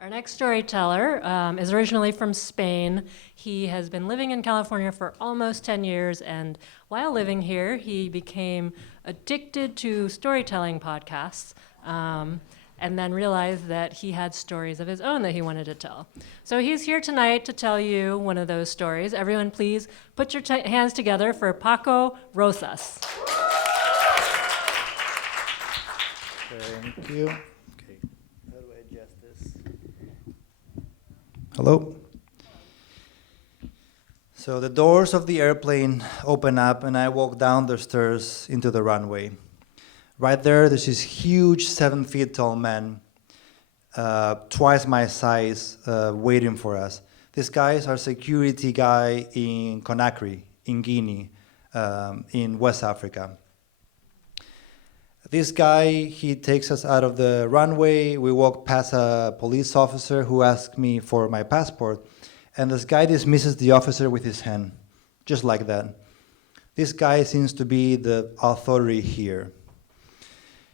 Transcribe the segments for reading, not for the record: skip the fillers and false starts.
Our next storyteller is originally from Spain. He has been living in California for almost 10 years, and while living here, he became addicted to storytelling podcasts, and then realized that he had stories of his own that he wanted to tell. So he's here tonight to tell you one of those stories. Everyone, please put your hands together for Paco Rosas. Thank you. Okay. How do I adjust this? Hello? So the doors of the airplane open up and I walk down the stairs into the runway. Right there's this huge 7 feet tall man, twice my size, waiting for us. This guy is our security guy in Conakry, in Guinea, in West Africa. This guy, he takes us out of the runway. We walk past a police officer who asks me for my passport. And this guy dismisses the officer with his hand, just like that. This guy seems to be the authority here.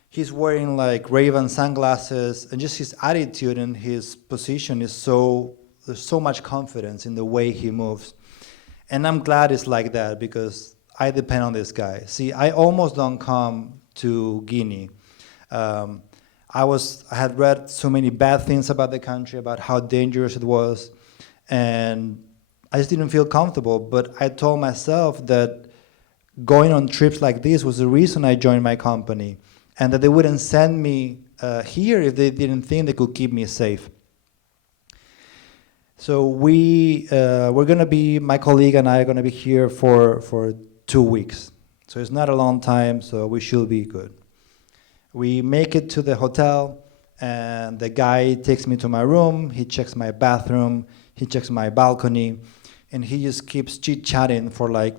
He's wearing like Ray-Ban sunglasses, and just his attitude and his position is there's so much confidence in the way he moves. And I'm glad it's like that because I depend on this guy. See, I almost don't come to Guinea. I had read so many bad things about the country, about how dangerous it was, and I just didn't feel comfortable. But I told myself that going on trips like this was the reason I joined my company, and that they wouldn't send me here if they didn't think they could keep me safe. So my colleague and I are gonna be here for 2 weeks. So it's not a long time, so we should be good. We make it to the hotel, and the guy takes me to my room, he checks my bathroom, he checks my balcony, and he just keeps chit-chatting for like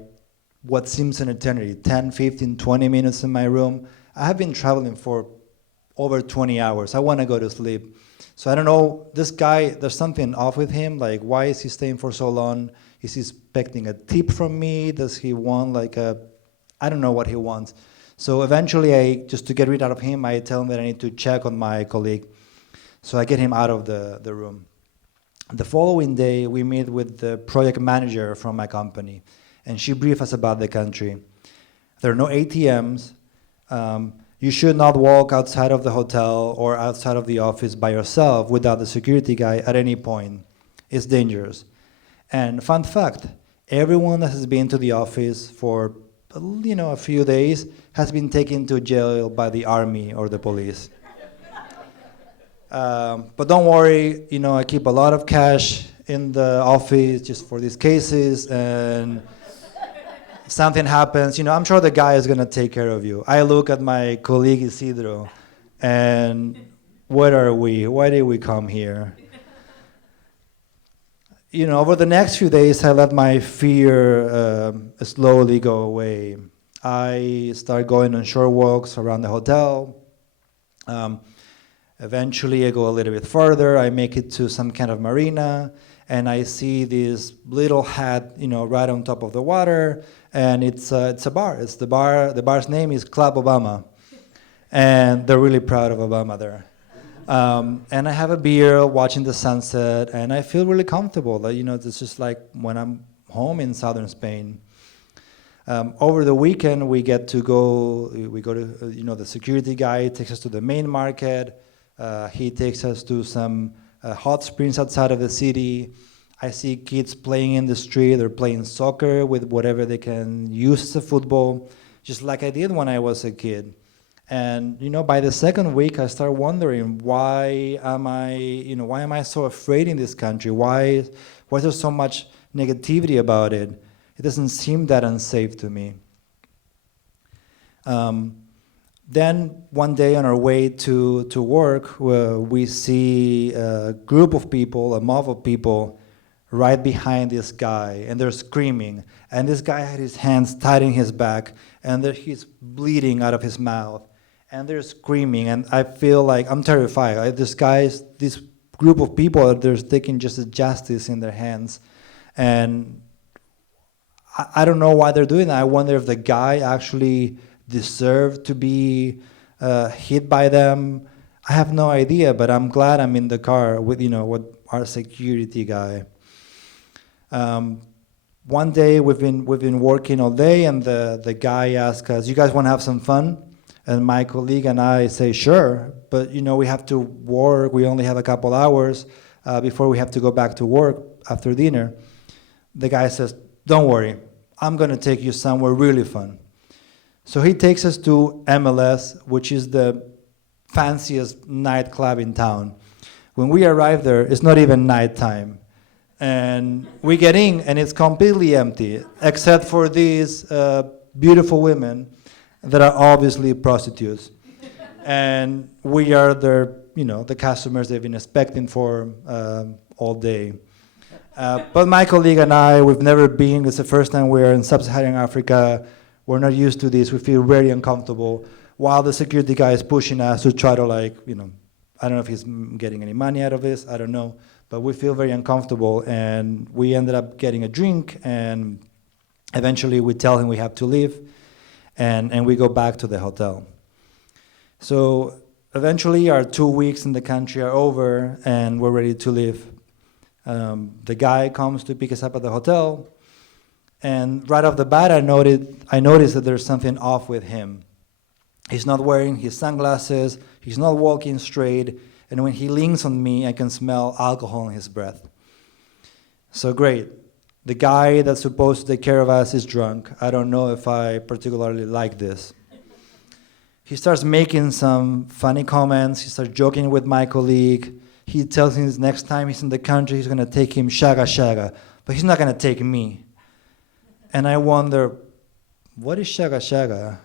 what seems an eternity, 10, 15, 20 minutes in my room. I have been traveling for over 20 hours. I want to go to sleep. So I don't know, this guy, there's something off with him, like why is he staying for so long? Is he expecting a tip from me? Does he want I don't know what he wants. So eventually, just to get rid of him, I tell him that I need to check on my colleague. So I get him out of the room. The following day, we meet with the project manager from my company, and she briefed us about the country. There are no ATMs. You should not walk outside of the hotel or outside of the office by yourself without the security guy at any point. It's dangerous. And fun fact, everyone that has been to the office for a few days has been taken to jail by the army or the police. But don't worry, I keep a lot of cash in the office just for these cases, and something happens, I'm sure the guy is gonna take care of you. I look at my colleague Isidro, and where are we? Why did we come here? Over the next few days, I let my fear slowly go away. I start going on short walks around the hotel. Eventually, I go a little bit further. I make it to some kind of marina, and I see this little hut, right on top of the water, and it's a bar. It's the bar. The bar's name is Club Obama, and they're really proud of Obama there. And I have a beer watching the sunset, and I feel really comfortable. It's just like when I'm home in southern Spain. Over the weekend, we go to, the security guy takes us to the main market. He takes us to some hot springs outside of the city. I see kids playing in the street. They're playing soccer with whatever they can use as a football, just like I did when I was a kid. And by the second week, I start wondering why am I so afraid in this country? Why is there so much negativity about it? It doesn't seem that unsafe to me. Then one day on our way to work, we see a group of people, a mob of people, right behind this guy, and they're screaming. And this guy had his hands tied in his back, and he's bleeding out of his mouth. And they're screaming, and I feel like I'm terrified. This group of people, they're taking justice in their hands. And I don't know why they're doing that. I wonder if the guy actually deserved to be hit by them. I have no idea, but I'm glad I'm in the car with, with our security guy. One day we've been working all day, and the guy asks us, "You guys want to have some fun?" And my colleague and I say, "Sure," but we have to work. We only have a couple hours before we have to go back to work after dinner. The guy says, "Don't worry, I'm going to take you somewhere really fun." So he takes us to MLS, which is the fanciest nightclub in town. When we arrive there, it's not even nighttime. And we get in, and it's completely empty, except for these beautiful women that are obviously prostitutes. And we are the customers they've been expecting for all day. But my colleague and I, we've never been. It's the first time we're in sub-Saharan Africa. We're not used to this. We feel very uncomfortable. While the security guy is pushing us to try to I don't know if he's getting any money out of this. I don't know. But we feel very uncomfortable, and we ended up getting a drink, and eventually we tell him we have to leave, and we go back to the hotel. So eventually our 2 weeks in the country are over, and we're ready to leave. The guy comes to pick us up at the hotel, and right off the bat I noticed that there's something off with him. He's not wearing his sunglasses, he's not walking straight, and when he leans on me, I can smell alcohol in his breath. So great. The guy that's supposed to take care of us is drunk. I don't know if I particularly like this. He starts making some funny comments. He starts joking with my colleague. He tells me next time he's in the country, he's going to take him shaga shaga, but he's not going to take me. And I wonder, what is shaga shaga?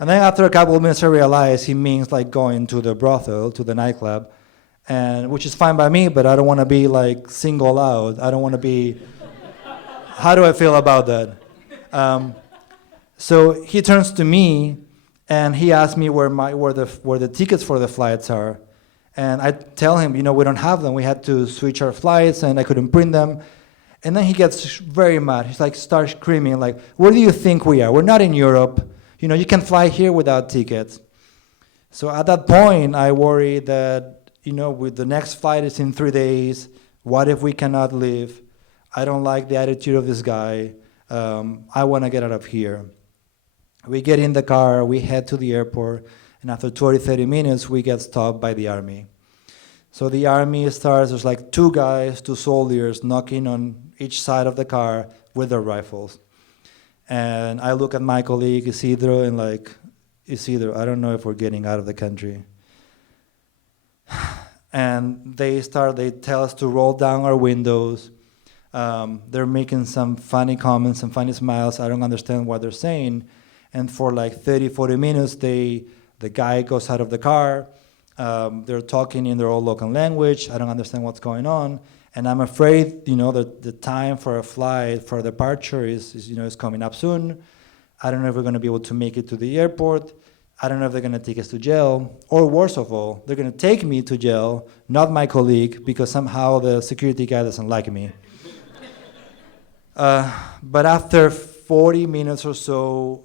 And then after a couple of minutes, I realize he means going to the brothel, to the nightclub, and which is fine by me, but I don't want to be singled out. I don't want to be. How do I feel about that? So he turns to me, and he asks me where the tickets for the flights are, and I tell him, we don't have them. We had to switch our flights, and I couldn't print them. And then he gets very mad. He's starts screaming, "Where do you think we are? We're not in Europe. You can fly here without tickets." So at that point, I worry that, with the next flight is in 3 days, what if we cannot leave? I don't like the attitude of this guy. I want to get out of here. We get in the car, we head to the airport, and after 20, 30 minutes, we get stopped by the army. So the army starts, there's 2 guys, 2 soldiers knocking on each side of the car with their rifles. And I look at my colleague, Isidro, and Isidro, I don't know if we're getting out of the country. And they tell us to roll down our windows. They're making some funny comments, some funny smiles. I don't understand what they're saying. And for 30, 40 minutes, the guy goes out of the car. They're talking in their own local language. I don't understand what's going on. And I'm afraid, that the time for a flight, for a departure is coming up soon. I don't know if we're going to be able to make it to the airport. I don't know if they're going to take us to jail. Or worse of all, they're going to take me to jail, not my colleague, because somehow the security guy doesn't like me. But after 40 minutes or so,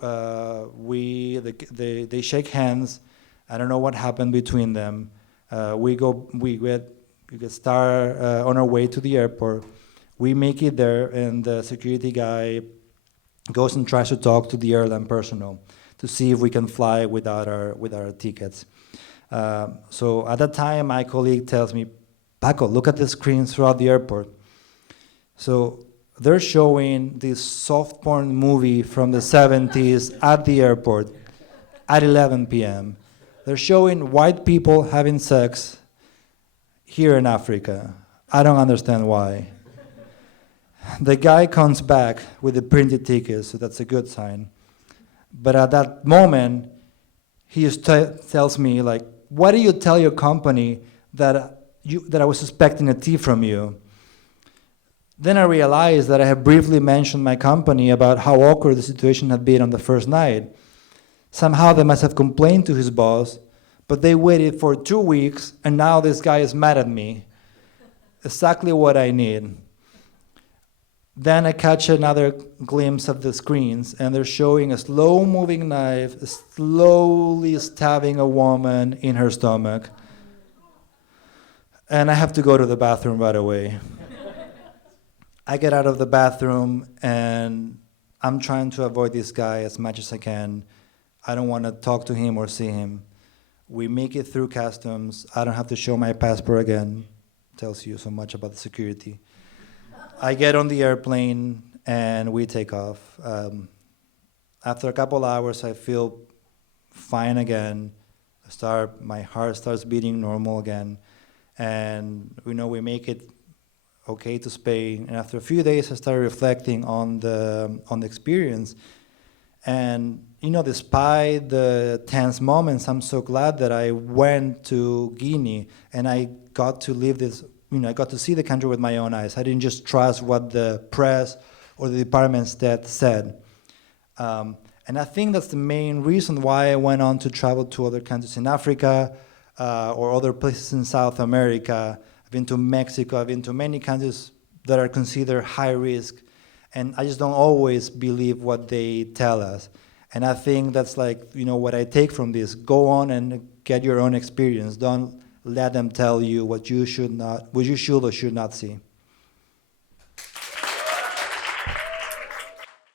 they shake hands. I don't know what happened between them. We start on our way to the airport. We make it there, and the security guy goes and tries to talk to the airline personnel to see if we can fly without our tickets. So at that time, my colleague tells me, "Paco, look at the screens throughout the airport." So they're showing this soft porn movie from the 70s at the airport at 11 p.m. They're showing white people having sex here in Africa. I don't understand why. The guy comes back with the printed tickets, so that's a good sign. But at that moment, he just tells me, "Why do you tell your company that I was suspecting a thief from you?" Then I realized that I had briefly mentioned my company about how awkward the situation had been on the first night. Somehow they must have complained to his boss, but they waited for 2 weeks, and now this guy is mad at me. Exactly what I need. Then I catch another glimpse of the screens, and they're showing a slow-moving knife slowly stabbing a woman in her stomach and I have to go to the bathroom right away. I get out of the bathroom and I'm trying to avoid this guy as much as I can. I don't want to talk to him or see him. We make it through customs. I don't have to show my passport again. Tells you so much about the security. I get on the airplane and we take off. After a couple hours, I feel fine again. My heart starts beating normal again, and we make it okay to Spain. And after a few days, I started reflecting on the experience. And despite the tense moments, I'm so glad that I went to Guinea and I got to live this. I got to see the country with my own eyes. I didn't just trust what the press or the department said. And I think that's the main reason why I went on to travel to other countries in Africa or other places in South America. I've been to Mexico. I've been to many countries that are considered high risk. And I just don't always believe what they tell us. And I think that's what I take from this. Go on and get your own experience. Don't let them tell you what you should or should not see.